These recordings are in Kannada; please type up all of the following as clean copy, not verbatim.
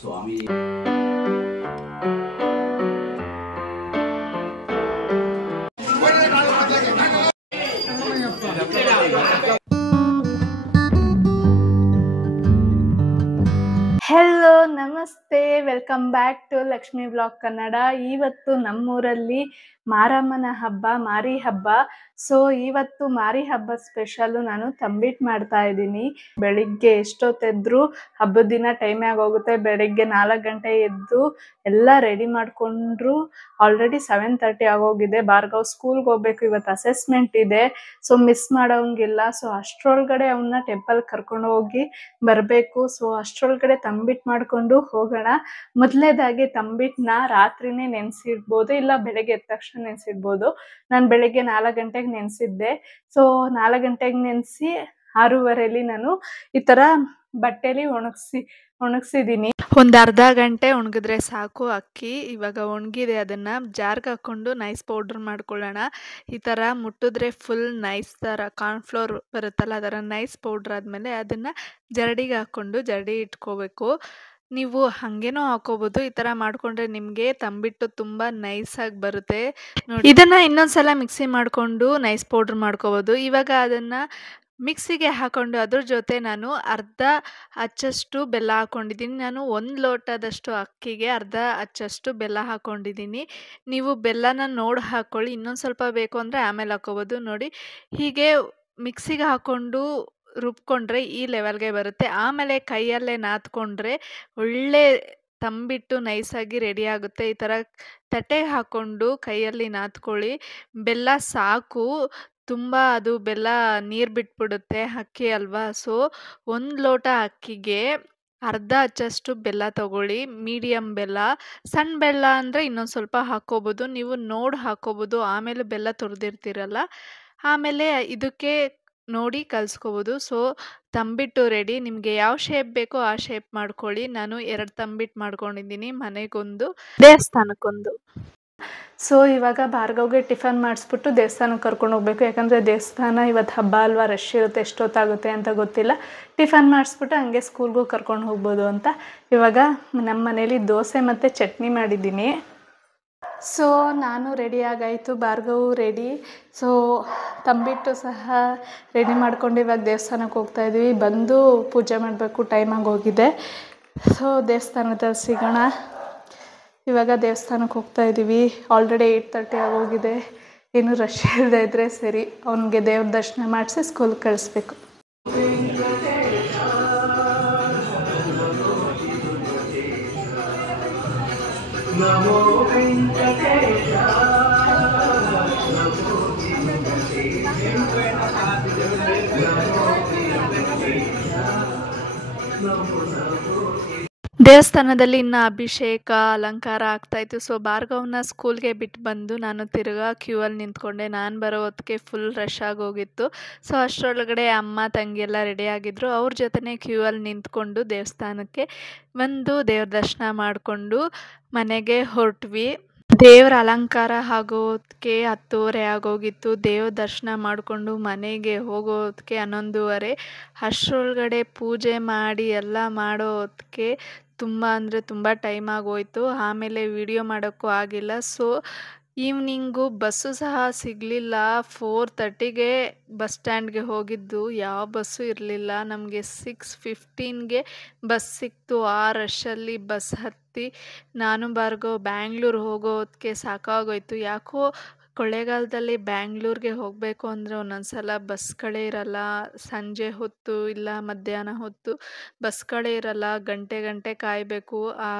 ಸ್ವಾಮಿ. ಹೆಲೋ ನಮಸ್ತೆ, welcome back to Lakshmi blog Kannada. ಇವತ್ತು ನಮ್ಮೂರಲ್ಲಿ ಮಾರಮ್ಮನ ಹಬ್ಬ, ಮಾರಿ ಹಬ್ಬ. ಸೊ ಇವತ್ತು ಮಾರಿ ಹಬ್ಬ ಸ್ಪೆಷಲ್ಲು ನಾನು ತಂಬಿಟ್ಟು ಮಾಡ್ತಾ ಇದ್ದೀನಿ. ಬೆಳಿಗ್ಗೆ ಎಷ್ಟೊತ್ತೆದ್ರು ಹಬ್ಬದ ದಿನ ಟೈಮ್ ಆಗೋಗುತ್ತೆ. ಬೆಳಿಗ್ಗೆ 4 ಗಂಟೆ ಎದ್ದು ಎಲ್ಲ ರೆಡಿ ಮಾಡಿಕೊಂಡ್ರು. ಆಲ್ರೆಡಿ 7:30 ಆಗೋಗಿದೆ. ಭಾರ್ಗವ್ ಸ್ಕೂಲ್ಗೆ ಹೋಗ್ಬೇಕು, ಇವತ್ತು ಅಸೆಸ್ಮೆಂಟ್ ಇದೆ. ಸೊ ಮಿಸ್ ಮಾಡೋಂಗಿಲ್ಲ. ಸೊ ಅಷ್ಟರೊಳಗಡೆ ಅವನ್ನ ಟೆಂಪಲ್ ಕರ್ಕೊಂಡು ಹೋಗಿ ಬರಬೇಕು. ಸೊ ಅಷ್ಟರೊಳಗಡೆ ತಂಬಿಟ್ಟು ಮಾಡಿಕೊಂಡು ಹೋಗೋಣ. ಮೊದಲನೇದಾಗಿ ತಂಬಿಟ್ಟನ್ನ ರಾತ್ರಿನೇ ನೆನೆಸಿಡ್ಬೋದು, ಇಲ್ಲ ಬೆಳಗ್ಗೆ ಎದ್ದ ತಕ್ಷಣ ನೆನೆಸಿಡ್ಬೋದು. ನಾನು ಬೆಳಗ್ಗೆ 4 ಗಂಟೆಗೆ ನೆನೆಸಿದ್ದೆ. ಸೊ 4 ಗಂಟೆಗೆ ನೆನೆಸಿ 6:30 ನಾನು ಈ ಥರ ಬಟ್ಟೆಲಿ ಒಣಗಿಸಿದ್ದೀನಿ. ಒಂದು ಅರ್ಧ ಗಂಟೆ ಒಣಗಿದ್ರೆ ಸಾಕು ಅಕ್ಕಿ. ಇವಾಗ ಒಣಗಿದೆ, ಅದನ್ನು ಜಾರ್ಗೆ ಹಾಕ್ಕೊಂಡು ನೈಸ್ ಪೌಡ್ರ್ ಮಾಡ್ಕೊಳ್ಳೋಣ. ಈ ಥರ ಮುಟ್ಟಿದ್ರೆ ಫುಲ್ ನೈಸ್ ಥರ ಕಾರ್ನ್ಫ್ಲೋರ್ ಬರುತ್ತಲ್ಲ, ಅದರ ನೈಸ್ ಪೌಡ್ರ್ ಆದಮೇಲೆ ಅದನ್ನು ಜರಡಿಗೆ ಹಾಕ್ಕೊಂಡು ಜರಡಿ ಇಟ್ಕೋಬೇಕು. ನೀವು ಹಾಗೇನೂ ಹಾಕೋಬೋದು. ಈ ಥರ ಮಾಡಿಕೊಂಡ್ರೆ ನಿಮಗೆ ತಂಬಿಟ್ಟು ತುಂಬ ನೈಸಾಗಿ ಬರುತ್ತೆ ನೋಡಿ. ಇದನ್ನು ಇನ್ನೊಂದ್ಸಲ ಮಿಕ್ಸಿ ಮಾಡಿಕೊಂಡು ನೈಸ್ ಪೌಡ್ರ್ ಮಾಡ್ಕೋಬೋದು. ಇವಾಗ ಅದನ್ನು ಮಿಕ್ಸಿಗೆ ಹಾಕ್ಕೊಂಡು ಅದ್ರ ಜೊತೆ ನಾನು ಅರ್ಧ ಅಚ್ಚಷ್ಟು ಬೆಲ್ಲ ಹಾಕ್ಕೊಂಡಿದ್ದೀನಿ. ನಾನು 1 ಲೋಟದಷ್ಟು ಅಕ್ಕಿಗೆ ಅರ್ಧ ಅಚ್ಚಷ್ಟು ಬೆಲ್ಲ ಹಾಕ್ಕೊಂಡಿದ್ದೀನಿ. ನೀವು ಬೆಲ್ಲನ ನೋಡಿ ಹಾಕ್ಕೊಳ್ಳಿ, ಇನ್ನೊಂದು ಸ್ವಲ್ಪ ಬೇಕು ಅಂದರೆ ಆಮೇಲೆ ಹಾಕ್ಕೋಬೋದು. ನೋಡಿ, ಹೀಗೆ ಮಿಕ್ಸಿಗೆ ಹಾಕ್ಕೊಂಡು ರುಬ್ಕೊಂಡ್ರೆ ಈ ಲೆವೆಲ್ಗೆ ಬರುತ್ತೆ. ಆಮೇಲೆ ಕೈಯಲ್ಲೇ ನಾದ್ಕೊಂಡ್ರೆ ಒಳ್ಳೆ ತಂಬಿಟ್ಟು ನೈಸಾಗಿ ರೆಡಿ ಆಗುತ್ತೆ. ಈ ಥರ ತಟ್ಟೆಗೆ ಹಾಕ್ಕೊಂಡು ಕೈಯಲ್ಲಿ ನಾದ್ಕೊಳ್ಳಿ. ಬೆಲ್ಲ ಸಾಕು, ತುಂಬ ಅದು ಬೆಲ್ಲ ನೀರು ಬಿಟ್ಬಿಡುತ್ತೆ, ಅಕ್ಕಿ ಅಲ್ವಾ. ಸೊ 1 ಲೋಟ ಅಕ್ಕಿಗೆ ಅರ್ಧ ಅಚ್ಚಷ್ಟು ಬೆಲ್ಲ ತಗೊಳ್ಳಿ, ಮೀಡಿಯಮ್ ಬೆಲ್ಲ. ಸಣ್ಣ ಬೆಲ್ಲ ಅಂದರೆ ಇನ್ನೊಂದು ಸ್ವಲ್ಪ ಹಾಕ್ಕೋಬೋದು, ನೀವು ನೋಡಿ ಹಾಕ್ಕೋಬೋದು. ಆಮೇಲೆ ಬೆಲ್ಲ ತುರಿದಿರ್ತೀರಲ್ಲ, ಆಮೇಲೆ ಇದಕ್ಕೆ ನೋಡಿ ಕಲಿಸ್ಕೋಬೋದು. ಸೊ ತಂಬಿಟ್ಟು ರೆಡಿ. ನಿಮಗೆ ಯಾವ ಶೇಪ್ ಬೇಕೋ ಆ ಶೇಪ್ ಮಾಡ್ಕೊಳ್ಳಿ. ನಾನು 2 ತಂಬಿಟ್ಟು ಮಾಡ್ಕೊಂಡಿದ್ದೀನಿ, ಮನೆಗೊಂದು ದೇವಸ್ಥಾನಕ್ಕೊಂದು. ಸೊ ಇವಾಗ ಭಾರ್ಗವ್ಗೆ ಟಿಫನ್ ಮಾಡಿಸ್ಬಿಟ್ಟು ದೇವಸ್ಥಾನಕ್ಕೆ ಕರ್ಕೊಂಡು ಹೋಗ್ಬೇಕು. ಯಾಕಂದರೆ ದೇವಸ್ಥಾನ ಇವತ್ತು ಹಬ್ಬ ಅಲ್ವಾ, ರಶ್ ಇರುತ್ತೆ, ಎಷ್ಟೊತ್ತಾಗುತ್ತೆ ಅಂತ ಗೊತ್ತಿಲ್ಲ. ಟಿಫನ್ ಮಾಡಿಸ್ಬಿಟ್ಟು ಹಂಗೆ ಸ್ಕೂಲ್ಗೂ ಕರ್ಕೊಂಡು ಹೋಗ್ಬೋದು ಅಂತ. ಇವಾಗ ನಮ್ಮ ಮನೇಲಿ ದೋಸೆ ಮತ್ತು ಚಟ್ನಿ ಮಾಡಿದ್ದೀನಿ. ಸೊ ನಾನು ರೆಡಿಯಾಗಾಯಿತು, ಭಾರ್ಗವು ರೆಡಿ. ಸೊ ತಂಬಿಟ್ಟು ಸಹ ರೆಡಿ ಮಾಡ್ಕೊಂಡು ಇವಾಗ ದೇವಸ್ಥಾನಕ್ಕೆ ಹೋಗ್ತಾಯಿದ್ವಿ. ಬಂದು ಪೂಜೆ ಮಾಡಬೇಕು, ಟೈಮ್ ಆಗೋಗಿದೆ. ಸೊ ದೇವಸ್ಥಾನದಲ್ಲಿ ಸಿಗೋಣ. ಇವಾಗ ದೇವಸ್ಥಾನಕ್ಕೆ ಹೋಗ್ತಾಯಿದ್ದೀವಿ. ಆಲ್ರೆಡಿ 8:30 ಆಗೋಗಿದೆ. ಏನು ರಶ್ ಇಲ್ಲದೆ ಇದ್ದರೆ ಸರಿ. ಅವನಿಗೆ ದೇವ್ರ ದರ್ಶನ ಮಾಡಿಸಿ ಸ್ಕೂಲ್ಗೆ ಕಳಿಸ್ಬೇಕು. ದೇವಸ್ಥಾನದಲ್ಲಿ ಇನ್ನು ಅಭಿಷೇಕ ಅಲಂಕಾರ ಆಗ್ತಾಯಿತ್ತು. ಸೊ ಭಾರ್ಗವ್ನ ಸ್ಕೂಲ್ಗೆ ಬಿಟ್ಟು ಬಂದು ನಾನು ತಿರ್ಗಾ ಕ್ಯೂ ಅಲ್ಲಿ ನಿಂತ್ಕೊಂಡೆ. ನಾನು ಬರೋ ಹೊತ್ತಿಗೆ ಫುಲ್ ರಶ್ ಆಗೋಗಿತ್ತು. ಸೊ ಅಷ್ಟರೊಳಗಡೆ ಅಮ್ಮ ತಂಗಿ ಎಲ್ಲ ರೆಡಿಯಾಗಿದ್ದರು. ಅವ್ರ ಜೊತೆನೇ ಕ್ಯೂ ಅಲ್ಲಿ ನಿಂತ್ಕೊಂಡು ದೇವಸ್ಥಾನಕ್ಕೆ ಬಂದು ದೇವ್ರ ದರ್ಶನ ಮಾಡಿಕೊಂಡು ಮನೆಗೆ ಹೊರಟ್ವಿ. ದೇವರ ಅಲಂಕಾರ ಆಗೋದಕ್ಕೆ 10:30 ಆಗೋಗಿತ್ತು. ದೇವ್ರ ದರ್ಶನ ಮಾಡಿಕೊಂಡು ಮನೆಗೆ ಹೋಗೋದಕ್ಕೆ 11:30. ಅಷ್ಟರೊಳಗಡೆ ಪೂಜೆ ಮಾಡಿ ಎಲ್ಲ ಮಾಡೋ ಹೊತ್ತಿಗೆ ತುಂಬ ಅಂದರೆ ತುಂಬ ಟೈಮ್ ಆಗೋಯಿತು. ಆಮೇಲೆ ವಿಡಿಯೋ ಮಾಡೋಕ್ಕೂ ಆಗಿಲ್ಲ. ಸೊ ಈವ್ನಿಂಗು ಬಸ್ಸು ಸಹ ಸಿಗಲಿಲ್ಲ. 4:30ಗೆ ಬಸ್ ಸ್ಟ್ಯಾಂಡ್ಗೆ ಹೋಗಿದ್ದು, ಯಾವ ಬಸ್ಸು ಇರಲಿಲ್ಲ. ನಮಗೆ 6:15ಗೆ ಬಸ್ ಸಿಕ್ತು. ಆ ರಶಲ್ಲಿ ಬಸ್ ಹತ್ತಿ ನಾನು ಭಾರ್ಗವ್ ಬ್ಯಾಂಗ್ಳೂರು ಹೋಗೋ ಹೊತ್ತಿಗೆ ಸಾಕಾಗೋಯ್ತು. ಯಾಕೋ ಕೊಳ್ಳೇಗಾಲದಲ್ಲಿ ಬ್ಯಾಂಗ್ಳೂರಿಗೆ ಹೋಗಬೇಕು ಅಂದರೆ ಒಂದೊಂದ್ಸಲ ಬಸ್ಗಳೇ ಇರಲ್ಲ. ಸಂಜೆ ಹೊತ್ತು ಇಲ್ಲ ಮಧ್ಯಾಹ್ನ ಹೊತ್ತು ಬಸ್ಗಳೇ ಇರಲ್ಲ. ಗಂಟೆ ಕಾಯಬೇಕು. ಆ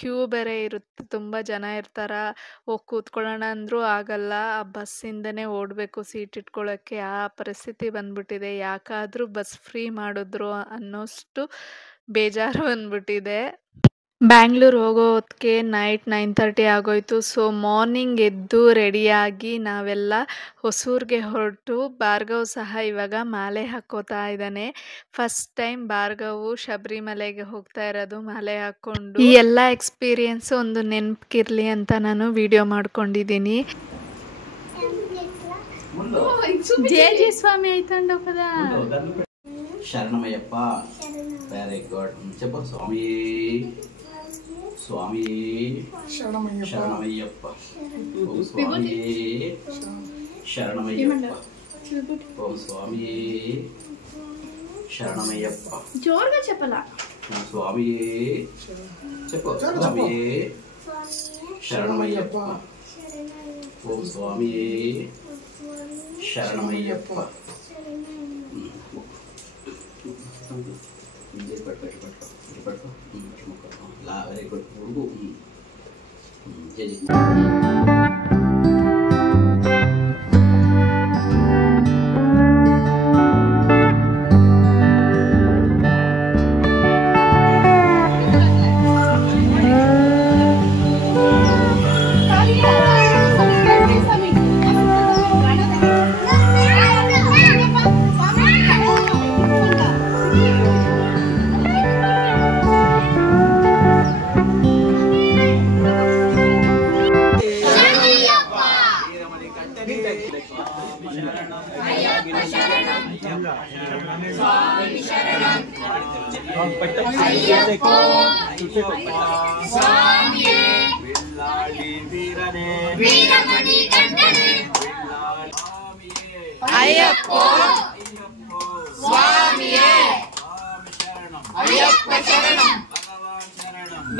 ಕ್ಯೂ ಬೇರೆ ಇರುತ್ತೆ, ತುಂಬ ಜನ ಇರ್ತಾರೆ. ಹೋಗಿ ಕೂತ್ಕೊಳ್ಳೋಣ ಅಂದರೂ ಆಗಲ್ಲ, ಆ ಬಸ್ಸಿಂದನೇ ಓಡಬೇಕು ಸೀಟ್ ಇಟ್ಕೊಳ್ಳೋಕ್ಕೆ. ಆ ಪರಿಸ್ಥಿತಿ ಬಂದ್ಬಿಟ್ಟಿದೆ. ಯಾಕಾದರೂ ಬಸ್ ಫ್ರೀ ಮಾಡಿದ್ರು ಅನ್ನೋಷ್ಟು ಬೇಜಾರು ಬಂದ್ಬಿಟ್ಟಿದೆ. ಬ್ಯಾಂಗ್ಳೂರು ಹೋಗೋ ಹೊತ್ತಿಗೆ ನೈಟ್ 9:30 ಆಗೋಯಿತು. ಸೊ ಮಾರ್ನಿಂಗ್ ಎದ್ದು ರೆಡಿಯಾಗಿ ನಾವೆಲ್ಲ ಹೊಸೂರಿಗೆ ಹೊರಟು, ಭಾರ್ಗವ್ ಸಹ ಇವಾಗ ಮಾಲೆ ಹಾಕ್ಕೋತಾ ಇದ್ದಾನೆ. ಫಸ್ಟ್ ಟೈಮ್ ಭಾರ್ಗವು ಶಬರಿಮಲೆಗೆ ಹೋಗ್ತಾ ಇರೋದು ಮಾಲೆ ಹಾಕ್ಕೊಂಡು. ಈ ಎಲ್ಲ ಎಕ್ಸ್ಪೀರಿಯೆನ್ಸ್ ಒಂದು ನೆನಪಿಗಿರಲಿ ಅಂತ ನಾನು ವಿಡಿಯೋ ಮಾಡ್ಕೊಂಡಿದ್ದೀನಿ. ಜೆ ಸ್ವಾಮಿ ಆಯ್ತಂಡ ಪದ ಶರಣಮಯ್ಯಪ್ಪ. Very good. చెప్పు స్వామి. ಸ್ವಾಮಿಯೇ ಶರಣಮಯ್ಯಪ್ಪ. ಓಂ ಸ್ವಾಮಿಯೇ ಶರಣಮಯ್ಯಪ್ಪ. ಓಂ ಸ್ವಾಮಿಯೇ ಶರಣಮಯ್ಯಪ್ಪ. జోరుగా చెప్పాలా? ఓం స్వామియే చెప్పు. స్వామియే శరణమయ్యప్ప. ఓం స్వామియే శరణమయ్యప్ప. Very good. ఉడుగు. జై జై. అయ్యప్పో స్వామియే అయ్యప్ప శరణం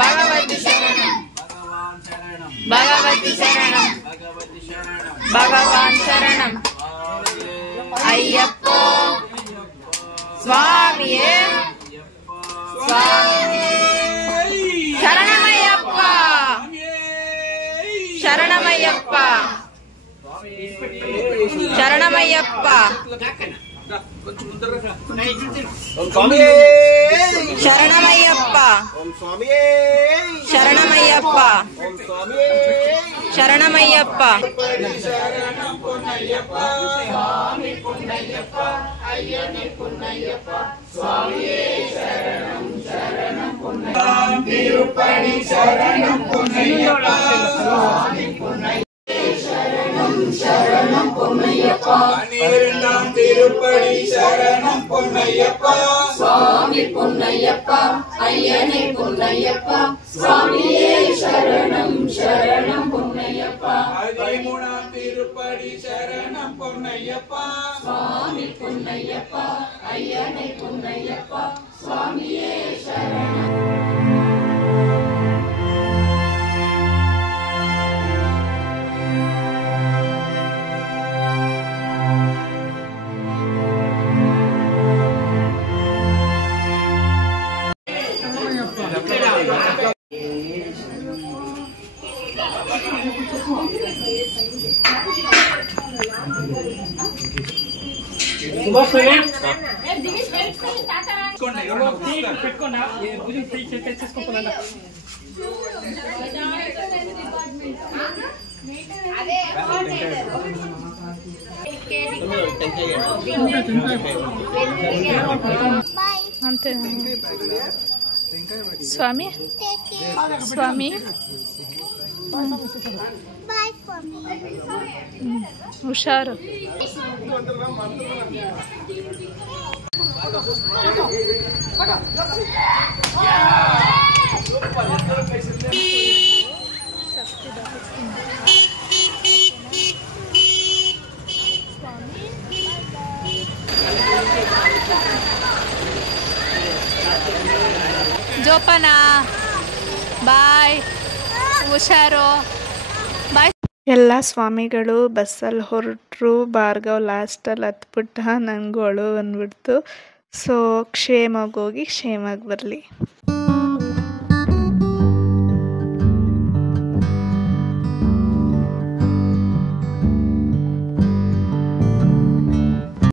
భగవతి శరణం భగవతి శరణం భగవాన్ శరణం అయ్యప్పో స్వామియే శరణమయ్యప్ప శరణమయ్యప్ప శరణమయ్యప్ప శరణమయ్యప్ప శరణమయ్యప్ప శరణమయ్యప్ప తిరుపడి శరణం పొన్నయ్యప్ప. శరణం పొన్నయ్యప్ప. పనిరెండాం తిరుపడి శరణం పొన్నయ్యప్ప. స్వామి పొన్నయ్యప్ప అయ్యనే పొన్నయ్యప్ప. స్వామియే శరణం శరణం పొన్నయ్యప్ప. 13ాం తిరుపడి శరణం పొన్నయ్యప్ప. స్వామి పొన్నయ్యప్ప అయ్యనే పొన్నయ్యప్ప. స్వామియే శరణం. అంతే స్వామి స్వామి హుషారు. ಜೋಪಾನ ಬಾಯ್ ಹುಷಾರು ಬಾಯ್. ಎಲ್ಲ ಸ್ವಾಮಿಗಳು ಬಸ್ಸಲ್ಲಿ ಹೊರಟ್ರು. ಭಾರ್ಗವ್ ಲಾಸ್ಟಲ್ಲಿ ಹತ್ಬಿಟ್ಟ. ನನಗೂ ಅಳು ಬಂದ್ಬಿಡ್ತು. ಸೊ ಕ್ಷೇಮವಾಗಿ ಹೋಗಿ ಕ್ಷೇಮವಾಗಿ ಬರಲಿ.